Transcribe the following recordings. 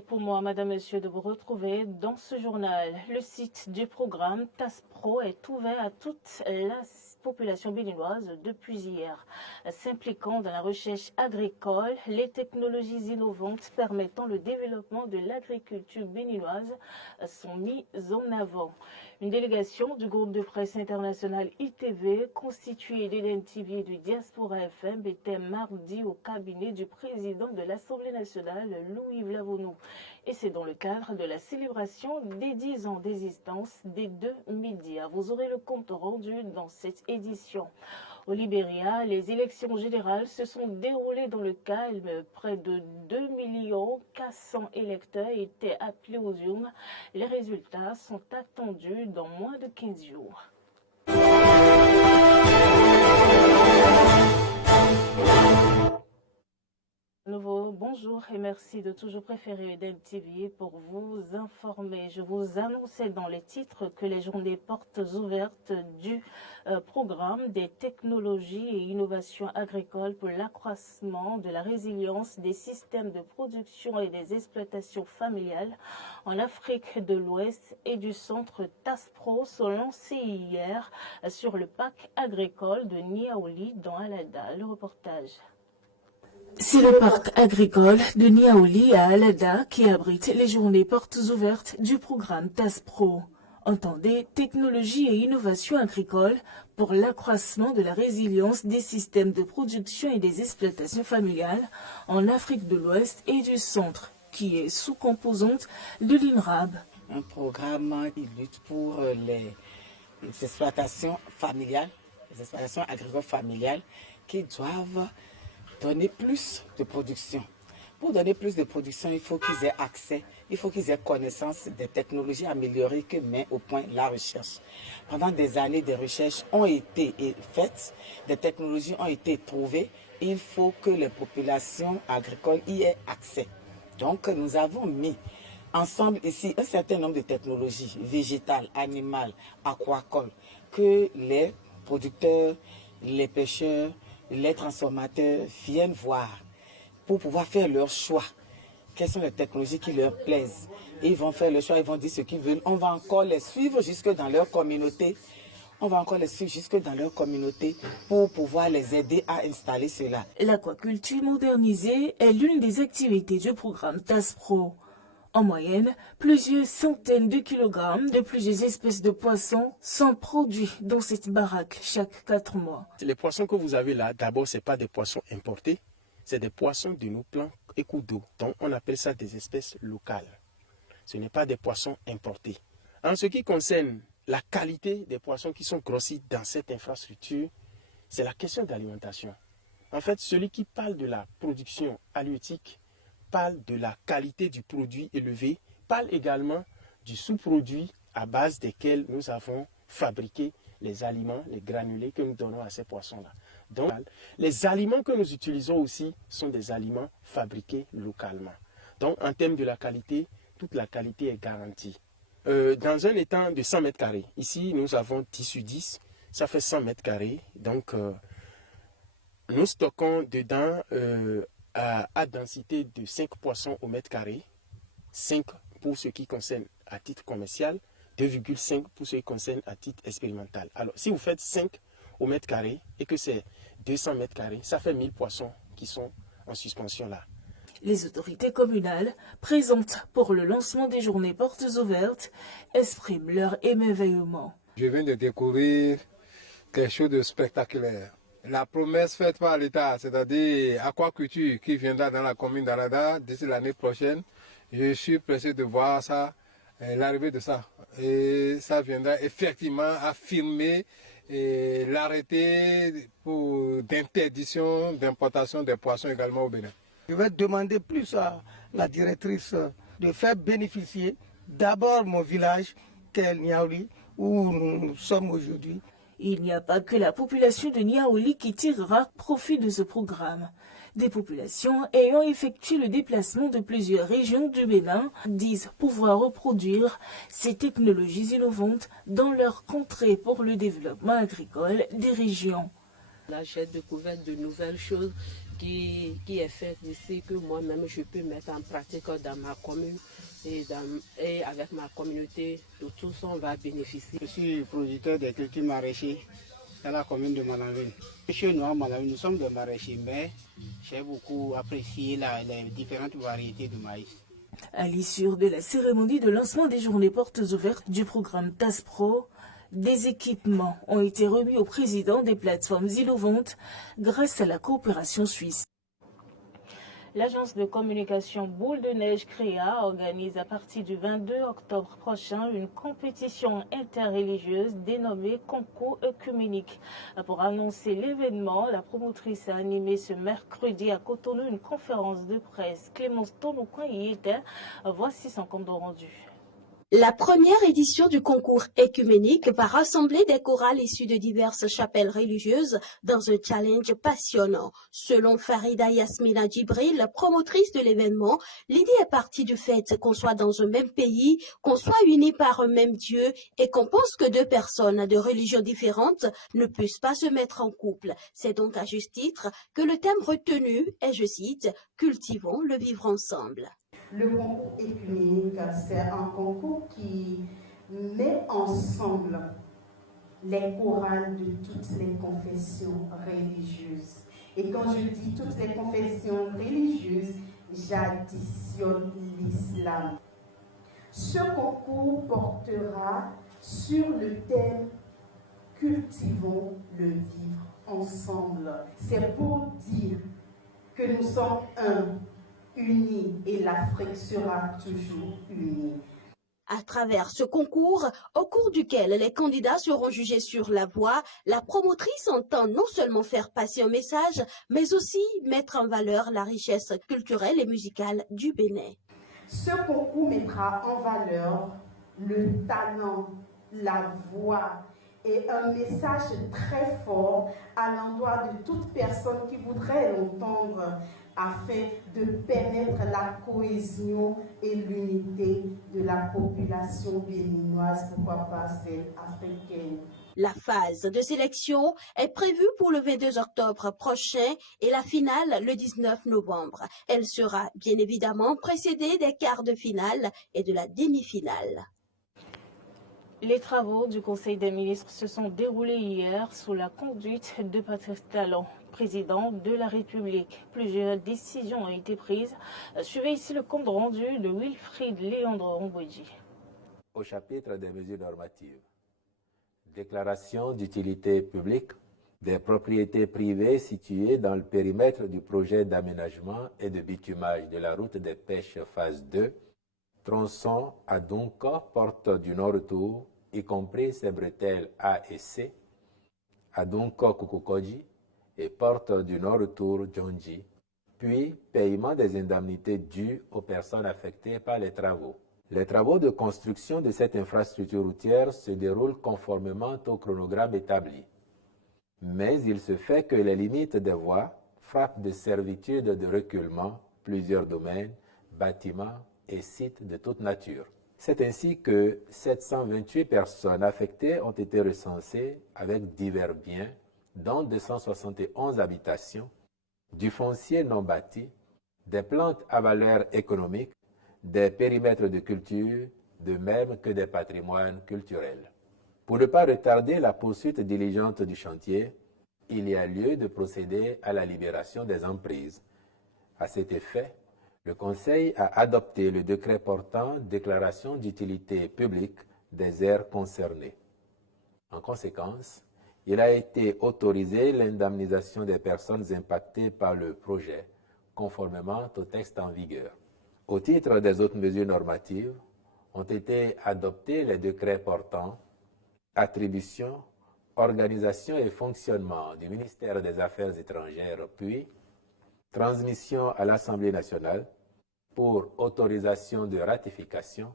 plaisir pour moi, Madame, Monsieur, de vous retrouver dans ce journal. Le site du programme TASPRO est ouvert à toute la population béninoise depuis hier. S'impliquant dans la recherche agricole, les technologies innovantes permettant le développement de l'agriculture béninoise sont mises en avant. Une délégation du groupe de presse international ITV, constituée d'IDNTV et du Diaspora FM, était mardi au cabinet du président de l'Assemblée nationale, Louis Lavonneau. Et c'est dans le cadre de la célébration des 10 ans d'existence des deux médias. Vous aurez le compte rendu dans cette édition. Au Libéria, les élections générales se sont déroulées dans le calme. Près de 2 400 000 électeurs étaient appelés aux urnes. Les résultats sont attendus dans moins de 15 jours. Nouveau, bonjour et merci de toujours préférer EDEM-TV pour vous informer. Je vous annonçais dans les titres que les journées portes ouvertes du programme des technologies et innovations agricoles pour l'accroissement de la résilience des systèmes de production et des exploitations familiales en Afrique de l'Ouest et du centre TASPRO sont lancées hier sur le parc agricole de Niaouli dans Alada. Le reportage. C'est le parc agricole de Niaouli à Alada qui abrite les journées portes ouvertes du programme TASPRO. Entendez technologie et innovation agricole pour l'accroissement de la résilience des systèmes de production et des exploitations familiales en Afrique de l'Ouest et du Centre, qui est sous-composante de l'INRAB. Un programme qui lutte pour les exploitations familiales, les exploitations agricoles familiales qui doivent donner plus de production. Pour donner plus de production, il faut qu'ils aient accès, il faut qu'ils aient connaissance des technologies améliorées que met au point la recherche. Pendant des années, des recherches ont été faites, des technologies ont été trouvées. Il faut que les populations agricoles y aient accès. Donc, nous avons mis ensemble ici un certain nombre de technologies végétales, animales, aquacoles, que les producteurs, les pêcheurs, les transformateurs viennent voir pour pouvoir faire leur choix. Quelles sont les technologies qui leur plaisent? Et ils vont faire le choix, ils vont dire ce qu'ils veulent. On va encore les suivre jusque dans leur communauté. On va encore les suivre jusque dans leur communauté pour pouvoir les aider à installer cela. L'aquaculture modernisée est l'une des activités du programme TASPRO. En moyenne, plusieurs centaines de kilogrammes de plusieurs espèces de poissons sont produits dans cette baraque chaque 4 mois. Les poissons que vous avez là, d'abord, ce n'est pas des poissons importés, c'est des poissons de nos plans et cours d'eau. Donc, on appelle ça des espèces locales. Ce n'est pas des poissons importés. En ce qui concerne la qualité des poissons qui sont grossis dans cette infrastructure, c'est la question d'alimentation. En fait, celui qui parle de la production halieutique parle de la qualité du produit élevé, parle également du sous-produit à base desquels nous avons fabriqué les aliments, les granulés que nous donnons à ces poissons-là. Donc, les aliments que nous utilisons aussi sont des aliments fabriqués localement. Donc, en termes de la qualité, toute la qualité est garantie. Dans un étang de 100 mètres carrés, ici nous avons 10 sur 10, ça fait 100 mètres carrés. Donc, nous stockons dedans à densité de 5 poissons au mètre carré, 5 pour ce qui concerne à titre commercial, 2,5 pour ce qui concerne à titre expérimental. Alors, si vous faites 5 au mètre carré et que c'est 200 mètres carrés, ça fait 1000 poissons qui sont en suspension là. Les autorités communales, présentes pour le lancement des journées portes ouvertes, expriment leur émerveillement. Je viens de découvrir quelque chose de spectaculaire. La promesse faite par l'État, c'est-à-dire aquaculture qui viendra dans la commune d'Alada d'ici l'année prochaine, je suis pressé de voir ça, l'arrivée de ça. Et ça viendra effectivement affirmer l'arrêté d'interdiction d'importation des poissons également au Bénin. Je vais demander plus à la directrice de faire bénéficier d'abord mon village, qu'est Niaouli, où nous sommes aujourd'hui. Il n'y a pas que la population de Niaouli qui tirera profit de ce programme. Des populations ayant effectué le déplacement de plusieurs régions du Bénin disent pouvoir reproduire ces technologies innovantes dans leur contrée pour le développement agricole des régions. Là, j'ai découvert de nouvelles choses qui est fait ici, que moi-même je peux mettre en pratique dans ma commune et avec ma communauté, de tous on va bénéficier. Je suis producteur des cultures maraîchers dans la commune de Manaville. Chez nous à Manaville, nous sommes des maraîchers, mais j'ai beaucoup apprécié les différentes variétés de maïs. À l'issue de la cérémonie de lancement des journées portes ouvertes du programme TASPRO, des équipements ont été remis au président des plateformes innovantes grâce à la coopération suisse. L'agence de communication Boule de Neige Créa organise à partir du 22 octobre prochain une compétition interreligieuse dénommée Concours œcuménique. Pour annoncer l'événement, la promotrice a animé ce mercredi à Cotonou une conférence de presse. Clémence Tonoucoin y était. Voici son compte rendu. La première édition du concours œcuménique va rassembler des chorales issues de diverses chapelles religieuses dans un challenge passionnant. Selon Farida Yasmina Djibril, promotrice de l'événement, l'idée est partie du fait qu'on soit dans un même pays, qu'on soit unis par un même Dieu et qu'on pense que deux personnes de religions différentes ne puissent pas se mettre en couple. C'est donc à juste titre que le thème retenu est, je cite, « Cultivons le vivre ensemble ». Le concours œcuménique, c'est un concours qui met ensemble les chorales de toutes les confessions religieuses. Et quand je dis toutes les confessions religieuses, j'additionne l'islam. Ce concours portera sur le thème « Cultivons le vivre ensemble ». C'est pour dire que nous sommes un. Unis, et l'Afrique sera toujours unie. À travers ce concours, au cours duquel les candidats seront jugés sur la voix, la promotrice entend non seulement faire passer un message, mais aussi mettre en valeur la richesse culturelle et musicale du Bénin. Ce concours mettra en valeur le talent, la voix et un message très fort à l'endroit de toute personne qui voudrait l'entendre, afin de permettre la cohésion et l'unité de la population béninoise, pourquoi pas celle africaine. La phase de sélection est prévue pour le 22 octobre prochain et la finale le 19 novembre. Elle sera bien évidemment précédée des quarts de finale et de la demi-finale. Les travaux du Conseil des ministres se sont déroulés hier sous la conduite de Patrice Talon, président de la République. Plusieurs décisions ont été prises. Suivez ici le compte rendu de Wilfried Léandre Ombodji. Au chapitre des mesures normatives, déclaration d'utilité publique des propriétés privées situées dans le périmètre du projet d'aménagement et de bitumage de la route des pêches phase 2, tronçon Adunka, porte du Nord-Retour, y compris ses bretelles A et C, Adunka Kukukoji et porte du Nord-Retour Djonji, puis paiement des indemnités dues aux personnes affectées par les travaux. Les travaux de construction de cette infrastructure routière se déroulent conformément au chronogramme établi. Mais il se fait que les limites des voies frappent de servitude de reculement plusieurs domaines, bâtiments et sites de toute nature. C'est ainsi que 728 personnes affectées ont été recensées avec divers biens, dont 271 habitations, du foncier non bâti, des plantes à valeur économique, des périmètres de culture, de même que des patrimoines culturels. Pour ne pas retarder la poursuite diligente du chantier, il y a lieu de procéder à la libération des emprises. À cet effet, le Conseil a adopté le décret portant déclaration d'utilité publique des aires concernées. En conséquence, il a été autorisé l'indemnisation des personnes impactées par le projet, conformément au texte en vigueur. Au titre des autres mesures normatives, ont été adoptés les décrets portant attribution, organisation et fonctionnement du ministère des Affaires étrangères, puis transmission à l'Assemblée nationale pour autorisation de ratification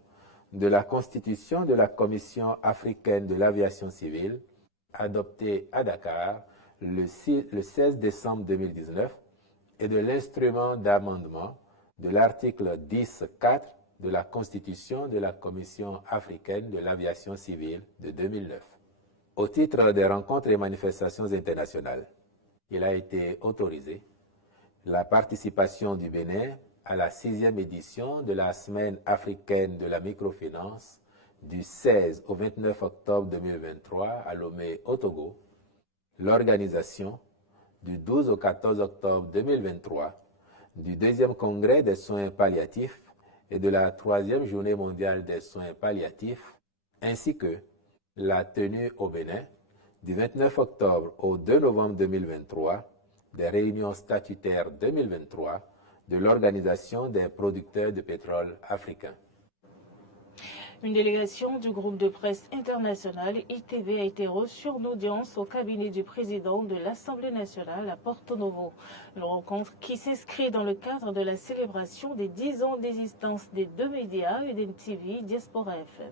de la constitution de la Commission africaine de l'aviation civile, adoptée à Dakar le 16 décembre 2019, et de l'instrument d'amendement de l'article 10.4 de la Constitution de la Commission africaine de l'aviation civile de 2009. Au titre des rencontres et manifestations internationales, il a été autorisé la participation du Bénin à la 6e édition de la Semaine africaine de la microfinance du 16 au 29 octobre 2023 à Lomé au Togo, l'organisation du 12 au 14 octobre 2023 du 2e congrès des soins palliatifs et de la 3e journée mondiale des soins palliatifs, ainsi que la tenue au Bénin du 29 octobre au 2 novembre 2023 des réunions statutaires 2023 de l'Organisation des producteurs de pétrole africains. Une délégation du groupe de presse international ITV a été reçue en audience au cabinet du président de l'Assemblée nationale à Porto Novo. Une rencontre qui s'inscrit dans le cadre de la célébration des 10 ans d'existence des deux médias UDN-TV Diaspora FM.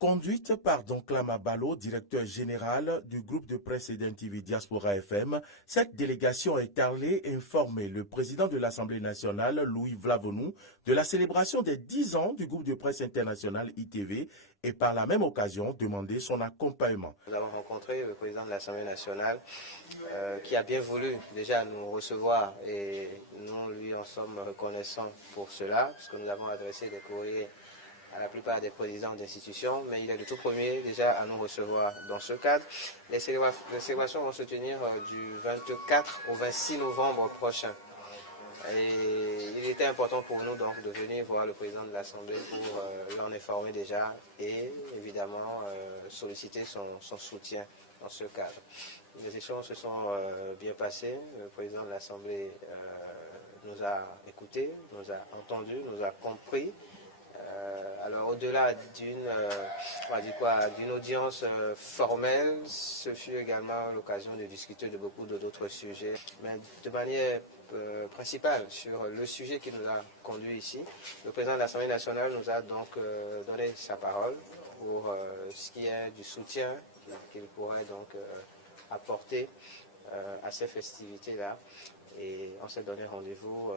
Conduite par Donclama Balo, directeur général du groupe de presse UDN-TV Diaspora FM, cette délégation est allée informer le président de l'Assemblée nationale, Louis Vlavonou, de la célébration des 10 ans du groupe de presse international ITV et par la même occasion demander son accompagnement. Nous avons rencontré le président de l'Assemblée nationale qui a bien voulu déjà nous recevoir et nous lui en sommes reconnaissants pour cela, puisque nous avons adressé des courriers à la plupart des présidents d'institutions, mais il est le tout premier déjà à nous recevoir dans ce cadre. Les célébrations vont se tenir du 24 au 26 novembre prochain. Et il était important pour nous donc de venir voir le président de l'Assemblée pour l'en informer déjà et évidemment solliciter son soutien dans ce cadre. Les échanges se sont bien passés. Le président de l'Assemblée nous a écoutés, nous a entendus, nous a compris. Alors au-delà d'une audience formelle, ce fut également l'occasion de discuter de beaucoup d'autres sujets, mais de manière principale sur le sujet qui nous a conduit ici. Le président de l'Assemblée nationale nous a donc donné sa parole pour ce qui est du soutien qu'il pourrait donc apporter à ces festivités-là. Et on s'est donné rendez-vous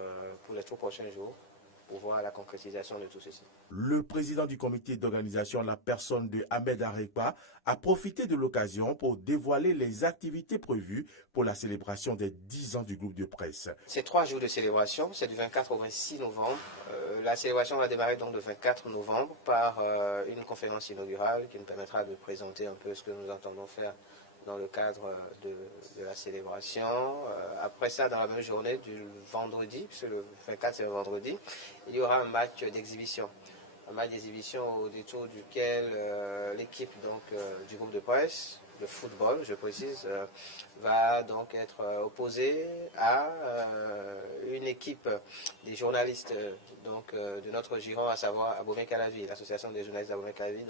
pour les 3 prochains jours pour voir la concrétisation de tout ceci. Le président du comité d'organisation, la personne de Ahmed Arepa, a profité de l'occasion pour dévoiler les activités prévues pour la célébration des 10 ans du groupe de presse. C'est 3 jours de célébration, c'est du 24 au 26 novembre. La célébration va démarrer donc le 24 novembre par une conférence inaugurale qui nous permettra de présenter un peu ce que nous entendons faire dans le cadre de la célébration. Après ça, dans la même journée du vendredi, puisque le 24 c'est le vendredi, il y aura un match d'exhibition. Un match d'exhibition au détour duquel l'équipe du groupe de presse, de football, je précise, va donc être opposée à une équipe des journalistes de notre giron, à savoir Abomey Calavi, l'association des journalistes d'Abomey Calavi.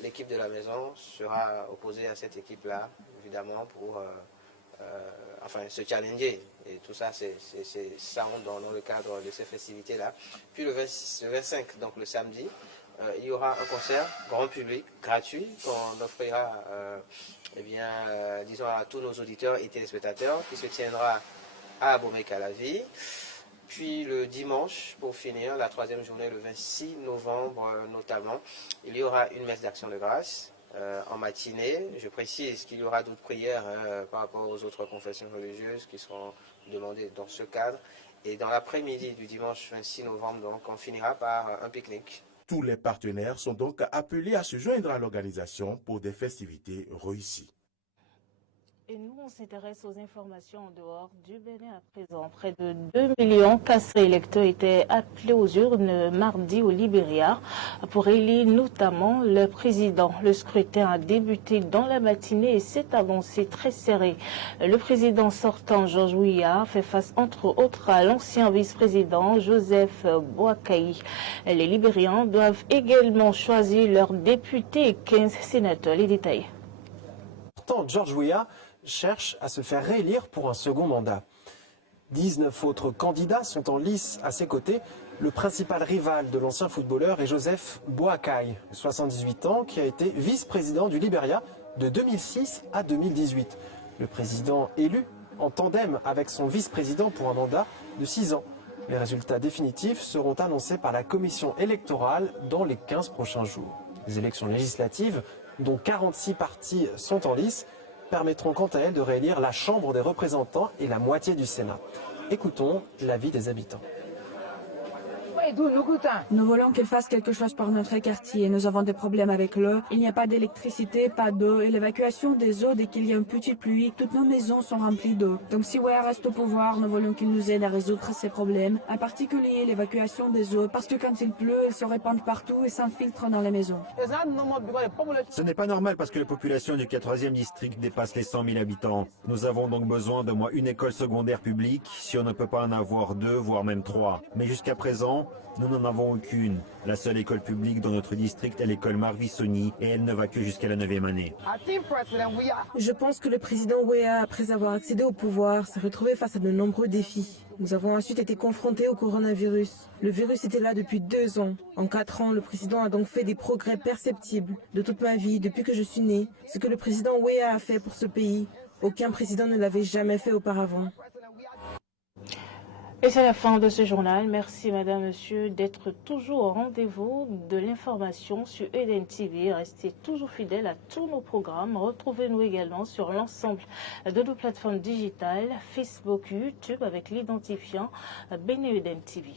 L'équipe de la maison sera opposée à cette équipe-là, évidemment, pour se challenger. Et tout ça, c'est ça dans le cadre de ces festivités-là. Puis le 25, donc le samedi, il y aura un concert grand public, gratuit, qu'on offrira à tous nos auditeurs et téléspectateurs, qui se tiendra à Abomey Calavi. Puis le dimanche, pour finir, la 3e journée, le 26 novembre notamment, il y aura une messe d'action de grâce en matinée. Je précise qu'il y aura d'autres prières par rapport aux autres confessions religieuses qui seront demandées dans ce cadre. Et dans l'après-midi du dimanche 26 novembre, donc, on finira par un pique-nique. Tous les partenaires sont donc appelés à se joindre à l'organisation pour des festivités réussies. Et nous, on s'intéresse aux informations en dehors du Bénin à présent. Près de 2 millions cassés électeurs étaient appelés aux urnes mardi au Libéria pour élire notamment le président. Le scrutin a débuté dans la matinée et s'est avancé très serré. Le président sortant, Georges Weah, fait face entre autres à l'ancien vice-président Joseph Boakai. Les Libériens doivent également choisir leurs députés et 15 sénateurs. Les détails. Pourtant, Georges Weah cherche à se faire réélire pour un second mandat. 19 autres candidats sont en lice à ses côtés. Le principal rival de l'ancien footballeur est Joseph Boakai, 78 ans, qui a été vice-président du Libéria de 2006 à 2018. Le président élu en tandem avec son vice-président pour un mandat de 6 ans. Les résultats définitifs seront annoncés par la commission électorale dans les 15 prochains jours. Les élections législatives, dont 46 partis sont en lice, permettront quant à elles de réélire la Chambre des représentants et la moitié du Sénat. Écoutons l'avis des habitants. Nous voulons qu'ils fassent quelque chose pour notre quartier. Nous avons des problèmes avec l'eau. Il n'y a pas d'électricité, pas d'eau et l'évacuation des eaux dès qu'il y a une petite pluie. Toutes nos maisons sont remplies d'eau. Donc si Weah reste au pouvoir, nous voulons qu'il nous aide à résoudre ces problèmes, en particulier l'évacuation des eaux, parce que quand il pleut, elles se répandent partout et s'infiltrent dans les maisons. Ce n'est pas normal parce que la population du 4e district dépasse les 100 000 habitants. Nous avons donc besoin de moins une école secondaire publique, si on ne peut pas en avoir 2, voire même 3. Mais jusqu'à présent, nous n'en avons aucune. La seule école publique dans notre district est l'école Marvisoni et elle ne va que jusqu'à la 9e année. Je pense que le président Weah, après avoir accédé au pouvoir, s'est retrouvé face à de nombreux défis. Nous avons ensuite été confrontés au coronavirus. Le virus était là depuis 2 ans. En 4 ans, le président a donc fait des progrès perceptibles. De toute ma vie, depuis que je suis née, ce que le président Weah a fait pour ce pays, aucun président ne l'avait jamais fait auparavant. Et c'est la fin de ce journal. Merci madame, monsieur d'être toujours au rendez-vous de l'information sur Eden TV. Restez toujours fidèles à tous nos programmes. Retrouvez-nous également sur l'ensemble de nos plateformes digitales, Facebook, YouTube avec l'identifiant Béné Eden TV.